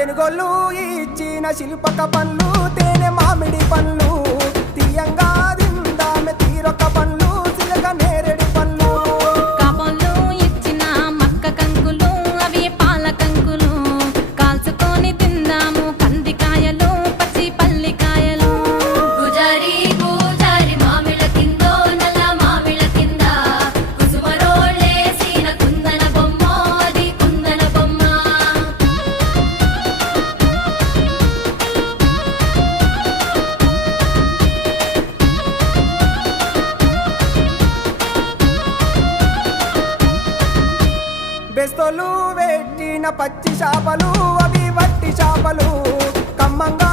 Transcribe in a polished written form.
తెనుగోళ్ళు ఇచ్చిన శిల్పక పండ్లు తేనె మామిడి పండ్లు తీయంగా దిందామె తీరొక పండ్లు సిలక నేరేడి పండ్లు కాబోళ్ళు ఇచ్చిన మక్క కంకులు అవి పాల కంకులు కాల్చుకొని తిందాము కందికాయలు పచ్చి పల్లికాయలు గుజారి గుజారి మామిళ్ళ కిందో నల్ల మామిళ్ళ కింద కుసుమరోళ్ళేసిన కుందన బొమ్మ అది కుందన బొమ్మ బెస్తోలు పెట్టిన పచ్చి చేపలు అవి వట్టి చేపలు కమ్మంగా